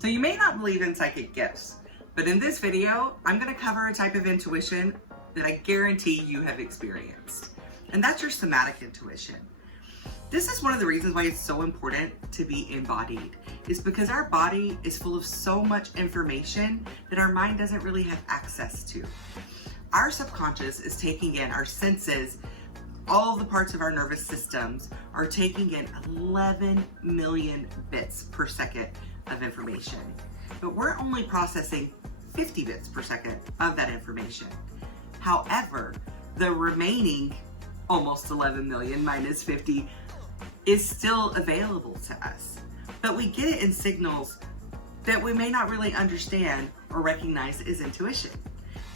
So you may not believe in psychic gifts, but in this video, I'm going to cover a type of intuition that I guarantee you have experienced. And that's your somatic intuition. This is one of the reasons why it's so important to be embodied, is because our body is full of so much information that our mind doesn't really have access to. Our subconscious is taking in our senses, all the parts of our nervous systems are taking in 11 million bits per second of information. But we're only processing 50 bits per second of that information. However, the remaining almost 11 million minus 50 is still available to us. But we get it in signals that we may not really understand or recognize as intuition.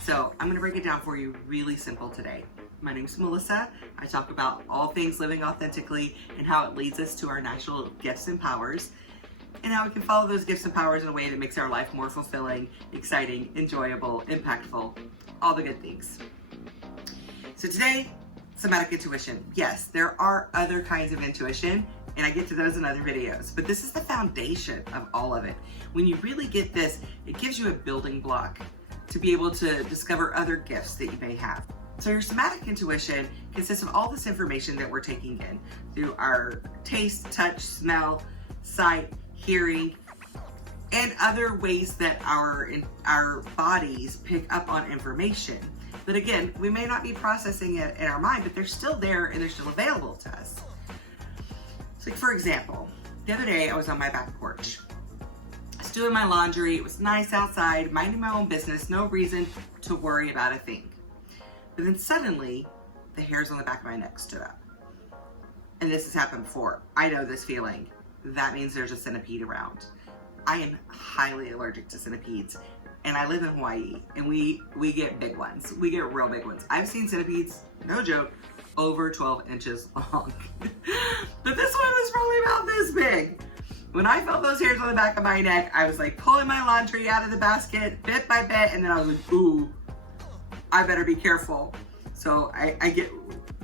So I'm gonna break it down for you really simple today. My name's Melissa. I talk about all things living authentically and how it leads us to our natural gifts and powers, and how we can follow those gifts and powers in a way that makes our life more fulfilling, exciting, enjoyable, impactful, all the good things. So today, somatic intuition. Yes, there are other kinds of intuition, and I get to those in other videos, but this is the foundation of all of it. When you really get this, it gives you a building block to be able to discover other gifts that you may have. So your somatic intuition consists of all this information that we're taking in through our taste, touch, smell, sight, hearing, and other ways that our bodies pick up on information. But again, we may not be processing it in our mind, but they're still there and they're still available to us. So for example, the other day I was on my back porch. I was doing my laundry, it was nice outside, minding my own business, no reason to worry about a thing. But then suddenly, the hairs on the back of my neck stood up. And this has happened before. I know this feeling. That means there's a centipede around. I am highly allergic to centipedes, and I live in Hawaii, and we get big ones. We get real big ones. I've seen centipedes, no joke, over 12 inches long. But this one was probably about this big. When I felt those hairs on the back of my neck, I was like pulling my laundry out of the basket bit by bit, and then I was like, ooh, I better be careful. So I get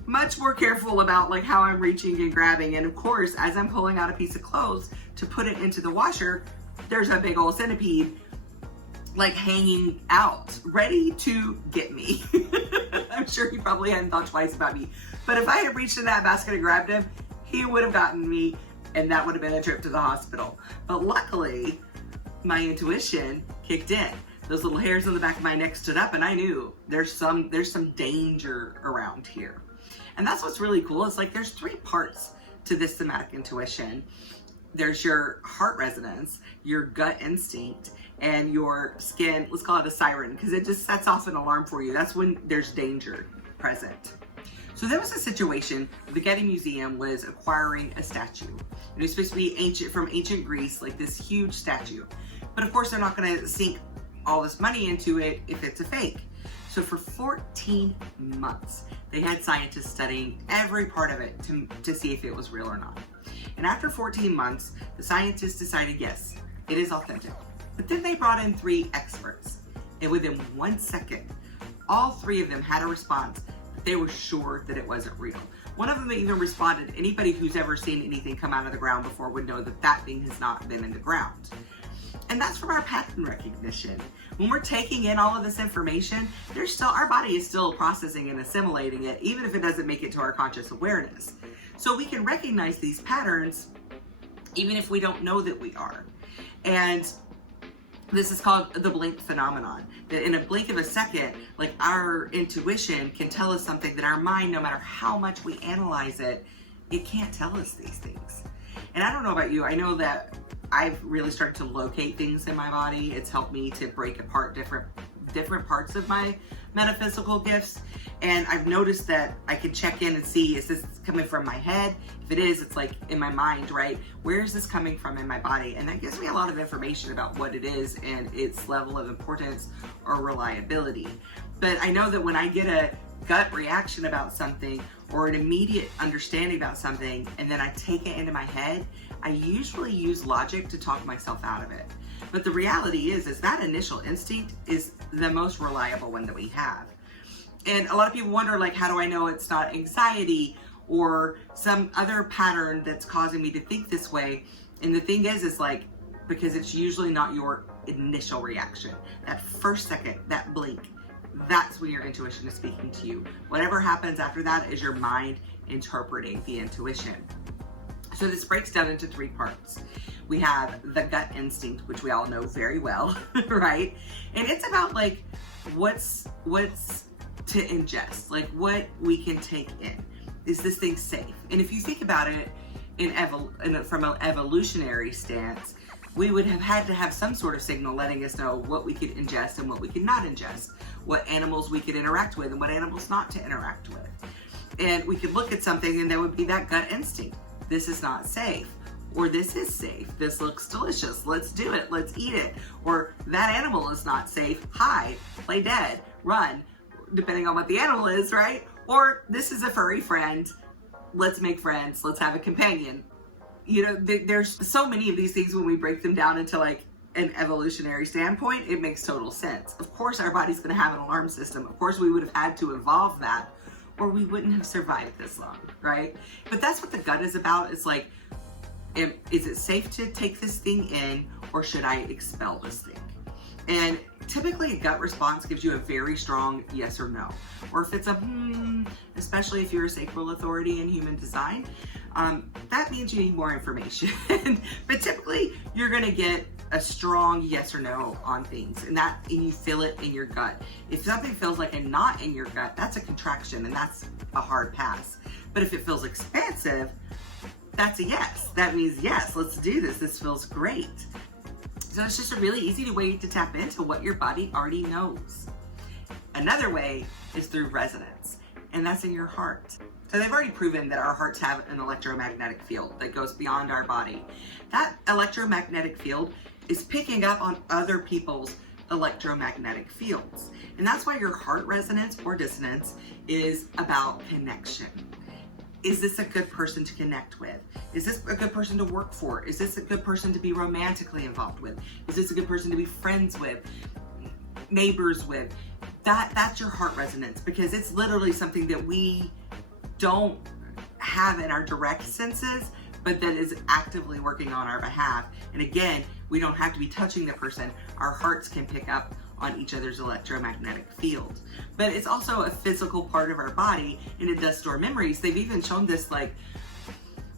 much more careful about like how I'm reaching and grabbing. And of course, as I'm pulling out a piece of clothes to put it into the washer, there's a big old centipede like hanging out, ready to get me. I'm sure he probably hadn't thought twice about me. But if I had reached in that basket and grabbed him, he would have gotten me, and that would have been a trip to the hospital. But luckily, my intuition kicked in. Those little hairs on the back of my neck stood up, and I knew there's some danger around here. And that's what's really cool. It's like there's three parts to this somatic intuition. There's your heart resonance, your gut instinct, and your skin, let's call it a siren, because it just sets off an alarm for you. That's when there's danger present. So there was a situation, the Getty Museum was acquiring a statue. It was supposed to be from ancient Greece, like this huge statue. But of course they're not gonna sink all this money into it if it's a fake. So for 14 months, they had scientists studying every part of it to see if it was real or not. And after 14 months, the scientists decided, yes, it is authentic. But then they brought in 3 experts. And within 1 second, all 3 of them had a response that they were sure that it wasn't real. One of them even responded, anybody who's ever seen anything come out of the ground before would know that that thing has not been in the ground. And that's from our pattern recognition. When we're taking in all of this information, our body is still processing and assimilating it, even if it doesn't make it to our conscious awareness. So we can recognize these patterns, even if we don't know that we are. And this is called the blink phenomenon. That in a blink of a second, like our intuition can tell us something that our mind, no matter how much we analyze it, it can't tell us these things. And I don't know about you, I know that I've really started to locate things in my body. It's helped me to break apart different parts of my metaphysical gifts. And I've noticed that I can check in and see, is this coming from my head? If it is, it's like in my mind, right? Where is this coming from in my body? And that gives me a lot of information about what it is and its level of importance or reliability. But I know that when I get a gut reaction about something or an immediate understanding about something, and then I take it into my head, I usually use logic to talk myself out of it. But the reality is that initial instinct is the most reliable one that we have. And a lot of people wonder, like, how do I know it's not anxiety or some other pattern that's causing me to think this way? And the thing is like, because it's usually not your initial reaction. That first second, that blink, that's when your intuition is speaking to you. Whatever happens after that is your mind interpreting the intuition. So this breaks down into 3 parts. We have the gut instinct, which we all know very well, right? And it's about like what's to ingest, like what we can take in. Is this thing safe? And if you think about it from an evolutionary stance, we would have had to have some sort of signal letting us know what we could ingest and what we could not ingest, what animals we could interact with and what animals not to interact with. And we could look at something and there would be that gut instinct. This is not safe, or this is safe. This looks delicious. Let's do it. Let's eat it. Or that animal is not safe. Hide, play dead, run, depending on what the animal is, right? Or this is a furry friend. Let's make friends. Let's have a companion. You know, there's so many of these things when we break them down into like an evolutionary standpoint, it makes total sense. Of course, our body's going to have an alarm system. Of course, we would have had to evolve that, or we wouldn't have survived this long, right? But that's what the gut is about. It's like, is it safe to take this thing in, or should I expel this thing? And typically a gut response gives you a very strong yes or no. Or if it's a especially if you're a sacral authority in human design, that means you need more information. But typically you're gonna get a strong yes or no on things, and you feel it in your gut. If something feels like a knot in your gut, that's a contraction and that's a hard pass. But if it feels expansive, that's a yes. That means yes, let's do this. This feels great. So it's just a really easy way to tap into what your body already knows. Another way is through resonance, and that's in your heart. So they've already proven that our hearts have an electromagnetic field that goes beyond our body. That electromagnetic field is picking up on other people's electromagnetic fields. And that's why your heart resonance or dissonance is about connection. Is this a good person to connect with? Is this a good person to work for? Is this a good person to be romantically involved with? Is this a good person to be friends with, neighbors with? That's your heart resonance, because it's literally something that we don't have in our direct senses, but that is actively working on our behalf. And again, we don't have to be touching the person. Our hearts can pick up on each other's electromagnetic field. But it's also a physical part of our body, and it does store memories. They've even shown this, like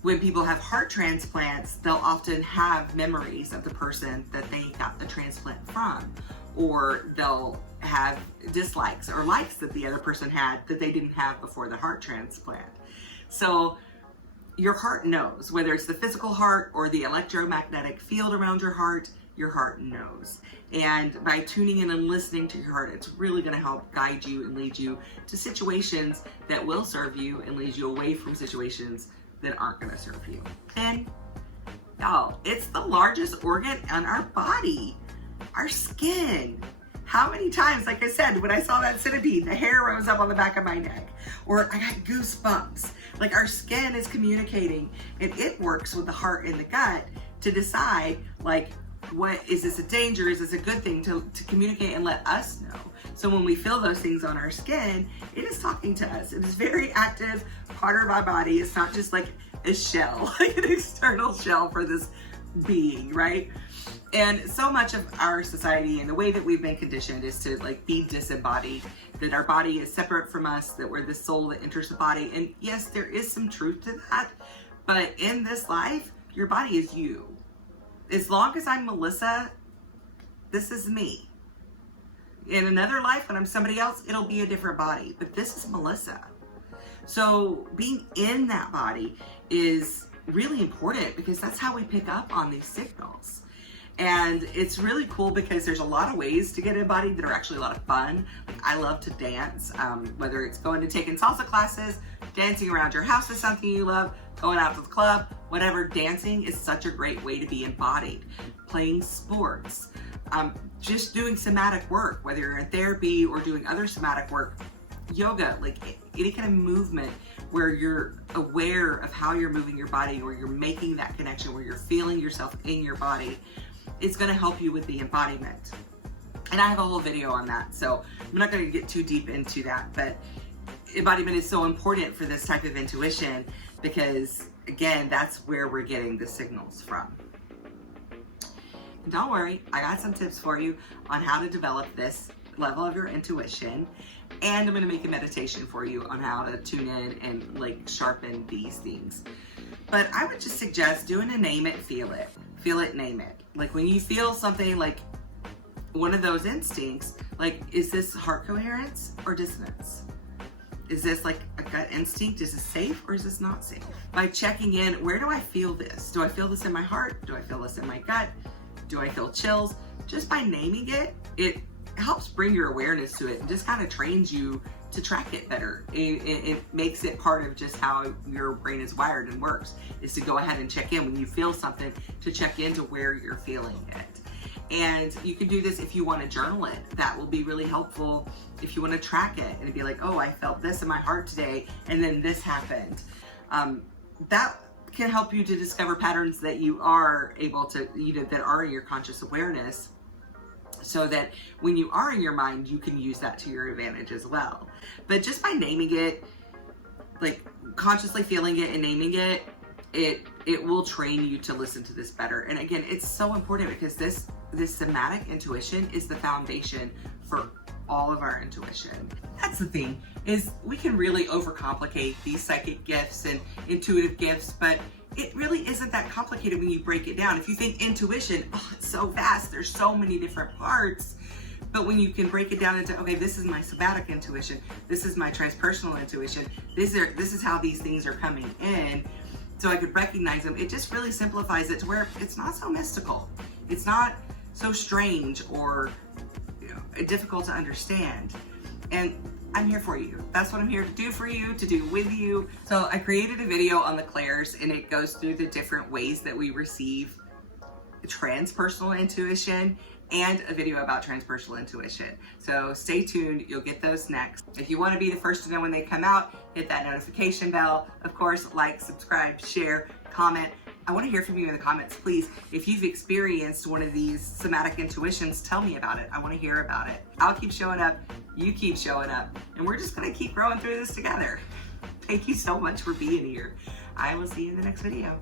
when people have heart transplants, they'll often have memories of the person that they got the transplant from, or they'll have dislikes or likes that the other person had that they didn't have before the heart transplant. So your heart knows, whether it's the physical heart or the electromagnetic field around your heart knows. And by tuning in and listening to your heart, it's really going to help guide you and lead you to situations that will serve you and lead you away from situations that aren't going to serve you. And y'all, it's the largest organ on our body, our skin. How many times, like I said, when I saw that centipede, the hair rose up on the back of my neck, or I got goosebumps. Like, our skin is communicating, and it works with the heart and the gut to decide, like, what is this a danger? Is this a good thing to communicate and let us know? So when we feel those things on our skin, it is talking to us. It is very active part of our body. It's not just like a shell, like an external shell for this being, right? And so much of our society and the way that we've been conditioned is to like be disembodied, that our body is separate from us, that we're the soul that enters the body. And yes, there is some truth to that, but in this life, your body is you. As long as I'm Melissa, this is me. In another life, when I'm somebody else, it'll be a different body, but this is Melissa. So being in that body is really important, because that's how we pick up on these signals. And it's really cool because there's a lot of ways to get embodied that are actually a lot of fun. Like, I love to dance, whether it's going to taking salsa classes, dancing around your house is something you love, going out to the club, whatever. Dancing is such a great way to be embodied. Playing sports, just doing somatic work, whether you're in therapy or doing other somatic work, yoga, like any kind of movement where you're aware of how you're moving your body, or you're making that connection, where you're feeling yourself in your body, it's going to help you with the embodiment. And I have a whole video on that, so I'm not going to get too deep into that, but embodiment is so important for this type of intuition, because again, that's where we're getting the signals from. And don't worry, I got some tips for you on how to develop this level of your intuition. And I'm gonna make a meditation for you on how to tune in and like sharpen these things. But I would just suggest doing a name it, feel it. Feel it, name it. Like when you feel something like one of those instincts, like is this heart coherence or dissonance? Is this like a gut instinct? Is this safe or is this not safe? By checking in, where do I feel this? Do I feel this in my heart? Do I feel this in my gut? Do I feel chills? Just by naming it, it helps bring your awareness to it and just kind of trains you to track it better. It makes it part of just how your brain is wired and works, is to go ahead and check in when you feel something, to check into where you're feeling it. And you can do this if you want to journal it. That will be really helpful if you want to track it and be like, oh, I felt this in my heart today and then this happened. That can help you to discover patterns that you are able to, that are in your conscious awareness, so that when you are in your mind, you can use that to your advantage as well. But just by naming it, like consciously feeling it and naming it, it will train you to listen to this better. And again, it's so important because this somatic intuition is the foundation for all of our intuition. That's the thing, is we can really overcomplicate these psychic gifts and intuitive gifts, but it really isn't that complicated when you break it down. If you think intuition, oh, it's so vast, there's so many different parts. But when you can break it down into, okay, this is my somatic intuition, this is my transpersonal intuition, this is how these things are coming in, so I could recognize them, it just really simplifies it to where it's not so mystical. It's not so strange or difficult to understand. And I'm here for you. That's what I'm here to do for you, to do with you. So I created a video on the clairs, and it goes through the different ways that we receive transpersonal intuition, and a video about transpersonal intuition. So stay tuned, you'll get those next. If you want to be the first to know when they come out, hit that notification bell. Of course, like, subscribe, share, comment. I want to hear from you in the comments, please. If you've experienced one of these somatic intuitions, tell me about it. I want to hear about it. I'll keep showing up, you keep showing up, and we're just going to keep growing through this together. Thank you so much for being here. I will see you in the next video.